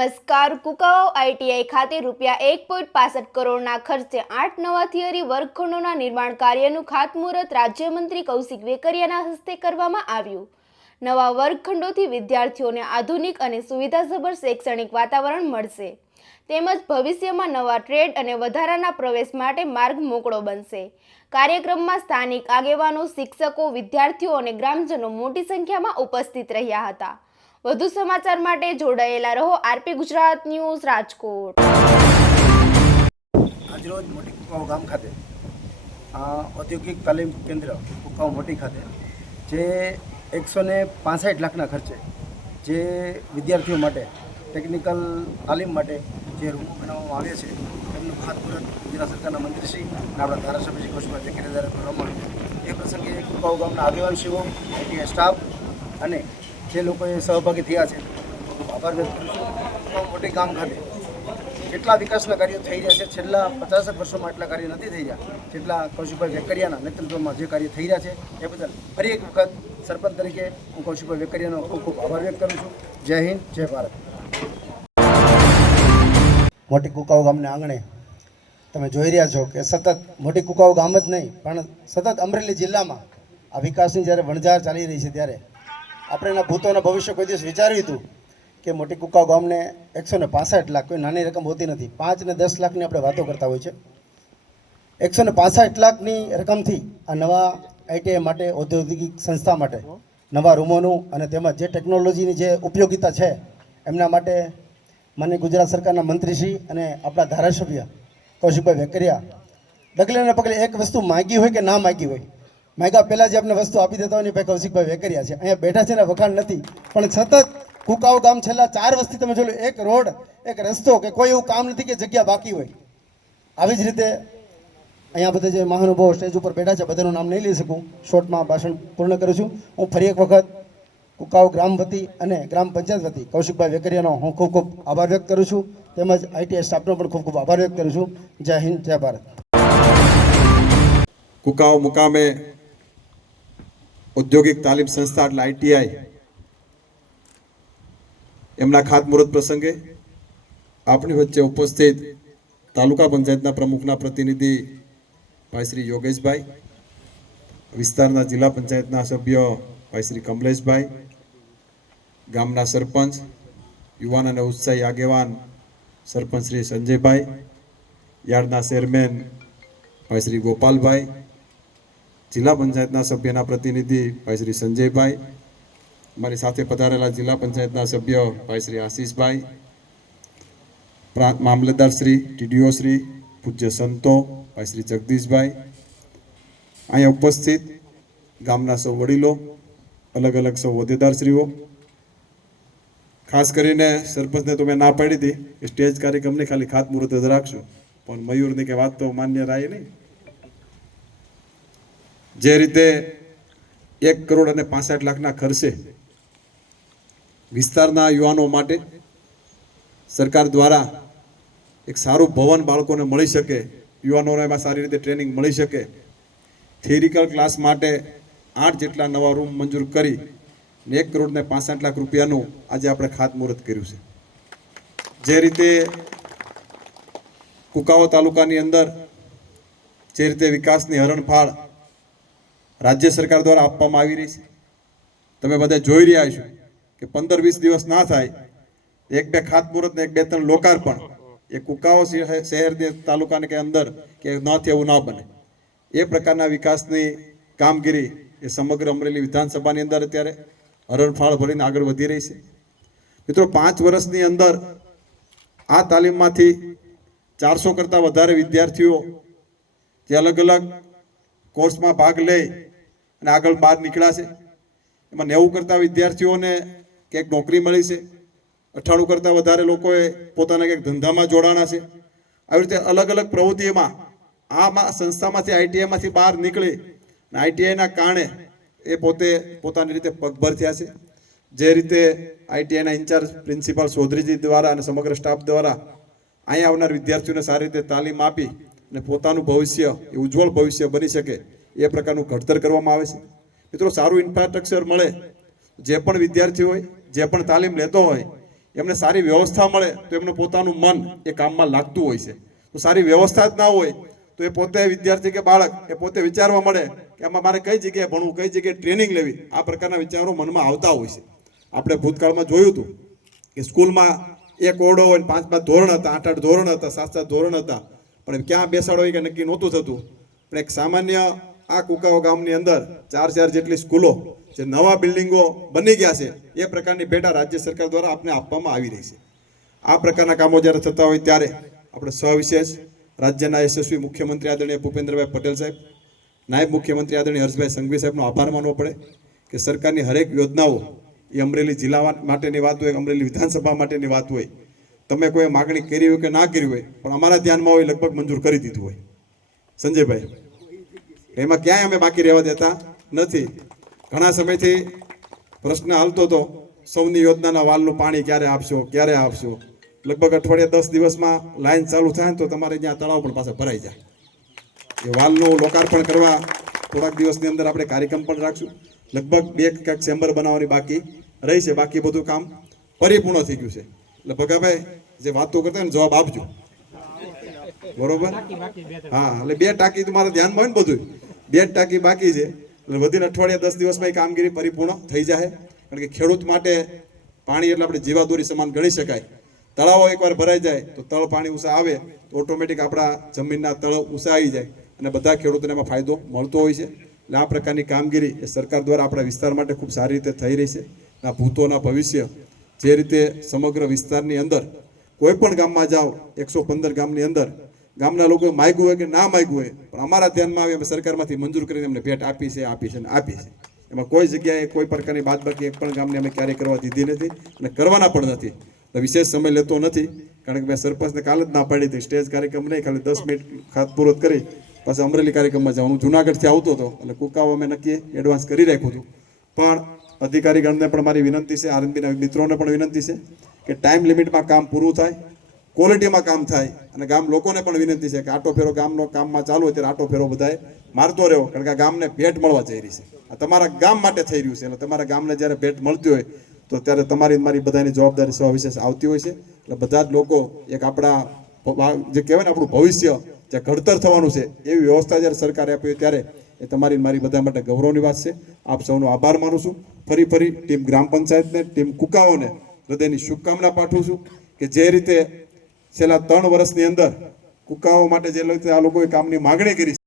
નમસ્કાર. કુકાવાવ આઈટીઆઈ ખાતે ₹1.65 કરોડના ખર્ચે 8 નવા થિયરી વર્ગખંડોના નિર્માણ કાર્યનું ખાતમુહૂર્ત રાજ્યમંત્રી કૌશિક વેકરિયાના હસ્તે કરવામાં આવ્યું. નવા વર્ગખંડોથી વિદ્યાર્થીઓને આધુનિક અને સુવિધાસભર શૈક્ષણિક વાતાવરણ મળશે તેમજ ભવિષ્યમાં નવા ટ્રેડ અને વધારાના પ્રવેશ માટે માર્ગ મોકળો બનશે. કાર્યક્રમમાં સ્થાનિક આગેવાનો, શિક્ષકો, વિદ્યાર્થીઓ અને ગ્રામજનો મોટી સંખ્યામાં ઉપસ્થિત રહ્યા હતા. વધુ સમાચાર માટે જોડાયેલા રહો આરપી ગુજરાત ન્યૂઝ રાજકોટ. આજરોજ મોટી કુકાવ ગામ ખાતે ઔદ્યોગિક તાલીમ કેન્દ્ર કુકાવ મોટી ખાતે જે 165 લાખના ખર્ચે જે વિદ્યાર્થીઓ માટે ટેકનિકલ તાલીમ માટે જે રૂમો બનાવવામાં આવ્યા છે તેમનું ખાતમુહૂર્ત ગુજરાત સરકારના મંત્રીશ્રી અને આપણા ધારાસભ્યશ્રી કૌશિકભાઈ વેકરિયા દ્વારા કરવામાં આવ્યું. એ પ્રસંગે કુકાવ ગામના આગેવાનશ્રીઓ, આઈટીઆઈ સ્ટાફ અને જે લોકોએ સહભાગી થયા છે ખૂબ આભાર વ્યક્ત કરું છું. કુકાવ મોટી ગામ ખાતે જેટલા વિકાસના કાર્યો થઈ રહ્યા છે છેલ્લા 50 વર્ષોમાં એટલા કાર્ય નથી થઈ રહ્યા જેટલા કૌશિકભાઈ વેકરિયાના નેતૃત્વમાં જે કાર્ય થઈ રહ્યા છે એ બદલ ફરી એક વખત સરપંચ તરીકે હું કૌશિકભાઈ વેકરિયાનો ખૂબ ખૂબ આભાર વ્યક્ત કરું છું. જય હિન્દ, જય ભારત. મોટી કુકાવ ગામના આંગણે તમે જોઈ રહ્યા છો કે સતત મોટી કુકાવ ગામ જ નહીં પણ સતત અમરેલી જિલ્લામાં આ વિકાસની જ્યારે વણઝાર ચાલી રહી છે ત્યારે આપણે એના ભૂતોના ભવિષ્ય કોઈ દિવસ વિચાર્યું હતું કે મોટી કુકાવ ગામને 165 લાખ કોઈ નાની રકમ હોતી નથી. 5 અને 10 લાખની આપણે વાતો કરતા હોય છે. 165 લાખની રકમથી આ નવા આઈટીઆઈ માટે, ઔદ્યોગિક સંસ્થા માટે નવા રૂમોનું અને તેમાં જે ટેકનોલોજીની જે ઉપયોગિતા છે એમના માટે માનનીય ગુજરાત સરકારના મંત્રીશ્રી અને આપણા ધારાસભ્ય કૌશિકભાઈ વેકરિયા ડગલે ને પગલે એક વસ્તુ માગી હોય કે ના માગી હોય, માગ્યા પહેલાં જે આપણે વસ્તુ આપી દેતા હોય ને ભાઈ કૌશિકભાઈ વેકરિયા છે. અહીંયા બેઠા છે ને વખાણ નથી પણ સતત કુકાવ ગામ છેલ્લા 4 વર્ષથી તમે જોયું એક રોડ, એક રસ્તો કે કોઈ એવું કામ નથી કે જગ્યા બાકી હોય. આવી જ રીતે અહીંયા બધા જે મહાનુભાવો સ્ટેજ ઉપર બેઠા છે બધાનું નામ નહીં લઈ શકું, શોર્ટમાં ભાષણ પૂર્ણ કરું છું. હું ફરી એક વખત કુકાવ ગ્રામ વતી અને ગ્રામ પંચાયત વતી કૌશિકભાઈ વેકરિયાનો હું ખૂબ ખૂબ આભાર વ્યક્ત કરું છું. તેમજ આઈટીઆઈ સ્ટાફનો પણ ખૂબ ખૂબ આભાર વ્યક્ત કરું છું. જય હિન્દ, જય ભારત. કુકાવ મુકામે ઔદ્યોગિક તાલીમ સંસ્થા એટલે આઈટીઆઈ એમના ખાતમુહૂર્ત પ્રસંગે આપણી વચ્ચે ઉપસ્થિત તાલુકા પંચાયતના પ્રમુખના પ્રતિનિધિ ભાઈ શ્રી યોગેશભાઈ, વિસ્તારના જિલ્લા પંચાયતના સભ્ય ભાઈ શ્રી કમલેશભાઈ, ગામના સરપંચ, યુવાન અને ઉત્સાહી આગેવાન સરપંચ શ્રી સંજયભાઈ, યાર્ડના ચેરમેન ભાઈ શ્રી ગોપાલભાઈ, જિલ્લા પંચાયતના સભ્યના પ્રતિનિધિ ભાઈ શ્રી સંજયભાઈ, અમારી સાથે પધારેલા જિલ્લા પંચાયતના સભ્ય ભાઈ શ્રી આશીષભાઈ, પ્રાંત મામલતદાર શ્રી, ટીડીઓ શ્રી, પૂજ્ય સંતો ભાઈ શ્રી જગદીશભાઈ, અહીંયા ઉપસ્થિત ગામના સૌ વડીલો, અલગ અલગ સૌ હોદ્દેદારશ્રીઓ, ખાસ કરીને સરપંચને તો મેં ના પાડી હતી કે સ્ટેજ કાર્યક્રમને ખાલી ખાતમુહૂર્ત જ રાખશું, પણ મયુરની કે વાત તો માન્ય રાય નહીં. જે રીતે 1.65 કરોડના ખર્ચે વિસ્તારના યુવાનો માટે સરકાર દ્વારા એક સારું ભવન બાળકોને મળી શકે, યુવાનોને એમાં સારી રીતે ટ્રેનિંગ મળી શકે, થિયરિકલ ક્લાસ માટે 8 જેટલા નવા રૂમ મંજૂર કરી 1.65 લાખ રૂપિયાનું આજે આપણે ખાતમુહૂર્ત કર્યું છે. જે રીતે કુકાવા તાલુકાની અંદર જે રીતે વિકાસની હરણફાળ રાજ્ય સરકાર દ્વારા આપવામાં આવી રહી છે, તમે બધા જોઈ રહ્યા છો કે 15-20 દિવસ ના થાય 1-2 ખાતમુહૂર્ત ને 1-2-3 લોકાર્પણ એ કુકાવા શહેર તાલુકાને કે અંદર કે ન થાય એવું ના બને એ પ્રકારના વિકાસની કામગીરી એ સમગ્ર અમરેલી વિધાનસભાની અંદર અત્યારે હરણફાળ ભરીને આગળ વધી રહી છે. મિત્રો 5 વર્ષની અંદર આ તાલીમમાંથી 400 કરતાં વધારે વિદ્યાર્થીઓ જે અલગ અલગ કોર્સમાં ભાગ લઈ અને આગળ બહાર નીકળ્યા છે. એમાં 90 કરતાં વિદ્યાર્થીઓને ક્યાંક નોકરી મળી છે, 98 કરતાં વધારે લોકોએ પોતાના ક્યાંક ધંધામાં જોડાણા છે. આવી રીતે અલગ અલગ પ્રવૃત્તિઓમાં આ સંસ્થામાંથી આઈટીઆઈમાંથી બહાર નીકળી અને આઈટીઆઈના કારણે એ પોતે પોતાની રીતે પગભર થયા છે. જે રીતે આઈટીઆઈના ઇન્ચાર્જ પ્રિન્સિપાલ ચૌધરીજી દ્વારા અને સમગ્ર સ્ટાફ દ્વારા અહીંયા આવનાર વિદ્યાર્થીઓને સારી રીતે તાલીમ આપી અને પોતાનું ભવિષ્ય એ ઉજ્જવળ ભવિષ્ય બની શકે એ પ્રકારનું ઘડતર કરવામાં આવે છે. મિત્રો, સારું ઇન્ફ્રાસ્ટ્રક્ચર મળે, જે પણ વિદ્યાર્થી હોય, જે પણ તાલીમ લેતો હોય એમને સારી વ્યવસ્થા મળે તો એમનું પોતાનું મન એ કામમાં લાગતું હોય છે. તો સારી વ્યવસ્થા જ ના હોય તો એ પોતે વિદ્યાર્થી કે બાળક એ પોતે વિચારવા મળે કે આમાં મારે કઈ જગ્યાએ ભણવું, કઈ જગ્યાએ ટ્રેનિંગ લેવી, આ પ્રકારના વિચારો મનમાં આવતા હોય છે. આપણે ભૂતકાળમાં જોયું હતું કે સ્કૂલમાં એક ઓરડો હોય, 5-5 ધોરણ હતા, 8-8 ધોરણ હતા, 7-7 ધોરણ હતા, પણ ક્યાં બેસાડો એ કે નક્કી નહોતું થતું. પણ એક સામાન્ય આ કુકાઓ ગામની અંદર 4 જેટલી સ્કૂલો જે નવા બિલ્ડિંગો બની ગયા છે એ પ્રકારની ભેટા રાજ્ય સરકાર દ્વારા આપને આપવામાં આવી રહી છે. આ પ્રકારના કામો જ્યારે થતા હોય ત્યારે આપણે સવિશેષ રાજ્યના યશસ્વી મુખ્યમંત્રી આદરણીય ભૂપેન્દ્રભાઈ પટેલ સાહેબ, નાયબ મુખ્યમંત્રી આદરણીય હર્ષભાઈ સંઘવી સાહેબનો આભાર માનવો પડે કે સરકારની હરેક યોજનાઓ એ અમરેલી જિલ્લા માટેની વાત હોય, અમરેલી વિધાનસભા માટેની વાત હોય, તમે કોઈ માગણી કરી હોય કે ના કરી હોય પણ અમારા ધ્યાનમાં હોય લગભગ મંજૂર કરી દીધું હોય. સંજયભાઈ, એમાં ક્યાંય અમે બાકી રહેવા દેતા નથી. ઘણા સમયથી પ્રશ્ન હાલતો હતો સૌની યોજનાના વાલનું પાણી ક્યારે આપશો, ક્યારે આપશો. લગભગ અઠવાડિયા 10 દિવસમાં લાઈન ચાલુ થાય તો તમારે ત્યાં તળાવ પણ પાછા ભરાઈ જાય. એ વાલનું લોકાર્પણ કરવા થોડાક દિવસની અંદર આપણે કાર્યક્રમ પણ રાખશું. લગભગ 2 કંઈક ચેમ્બર બનાવવાની બાકી રહી છે, બાકી બધું કામ પરિપૂર્ણ થઈ ગયું છે. એટલે ભગાભાઈ જે વાતો કરતા ને જવાબ આપજો, બરોબર? હા, એટલે 2 ટાંકી તમારા ધ્યાનમાં હોય ને, બધું 2 ટાંકી બાકી છે. એટલે વધીને અઠવાડિયા 10 દિવસમાં એ કામગીરી પરિપૂર્ણ થઈ જાય. કારણ કે ખેડૂત માટે પાણી એટલે આપણે જીવાદોરી સમાન ગણી શકાય. તળાવો એકવાર ભરાઈ જાય તો તળ પાણી ઊંચા આવે તો ઓટોમેટિક આપણા જમીનના તળ ઊંચા આવી જાય અને બધા ખેડૂતોને એમાં ફાયદો મળતો હોય છે. એટલે આ પ્રકારની કામગીરી એ સરકાર દ્વારા આપણા વિસ્તાર માટે ખૂબ સારી રીતે થઈ રહી છે. આ ભૂતોના ભવિષ્ય જે રીતે સમગ્ર વિસ્તારની અંદર કોઈ પણ ગામમાં જાઓ, 115 ગામની અંદર ગામના લોકોએ માગ્યું હોય કે ના માગ્યું હોય પણ અમારા ધ્યાનમાં આવે અમે સરકારમાંથી મંજૂર કરીને એમને ભેટ આપી છે અને આપી છે. એમાં કોઈ જગ્યાએ કોઈ પ્રકારની બાદબાકી એક પણ ગામને અમે ક્યારેય કરવા દીધી નથી અને કરવાના પણ નથી. વિશેષ સમય લેતો નથી કારણ કે મેં સરપંચને કાલે જ ના પાડી હતી. સ્ટેજ કાર્યક્રમ નહીં, ખાલી 10 મિનિટ ખાતમુહૂર્ત કરી પાછા અમરેલી કાર્યક્રમમાં જવાનું. જુનાગઢથી આવતો હતો એટલે કુકાઓ અમે નક્કી એડવાન્સ કરી રાખ્યું હતું. પણ અધિકારીગણને પણ મારી વિનંતી છે, આરએનબીના મિત્રોને પણ વિનંતી છે કે ટાઈમ લિમિટમાં કામ પૂરું થાય, ક્વોલિટીમાં કામ થાય. અને ગામ લોકોને પણ વિનંતી છે કે આટો ફેરો ગામનો કામમાં ચાલુ હોય ત્યારે આટો ફેરો બધાએ મારતો રહ્યો. કારણ કે આ ગામને ભેટ મળવા જઈ રહી છે, આ તમારા ગામ માટે થઈ રહ્યું છે. એટલે તમારા ગામને જ્યારે ભેટ મળતી હોય તો ત્યારે તમારી મારી બધાની જવાબદારી સવિશેષ આવતી હોય છે. એટલે બધા જ લોકો એક આપણા જે કહેવાય ને આપણું ભવિષ્ય જે ઘડતર થવાનું છે એવી વ્યવસ્થા જ્યારે સરકારે આપી હોય ત્યારે એ તમારી મારી બધા માટે ગૌરવની વાત છે. આપ સૌનો આભાર માનું છું. ફરી ટીમ ગ્રામ પંચાયતને, ટીમ કુકાઓને હૃદયની શુભકામના પાઠવું છું કે જે રીતે છેલ્લા 3 વર્ષની અંદર કુકાઓ માટે જે રીતે આ લોકોએ કામની માગણી કરી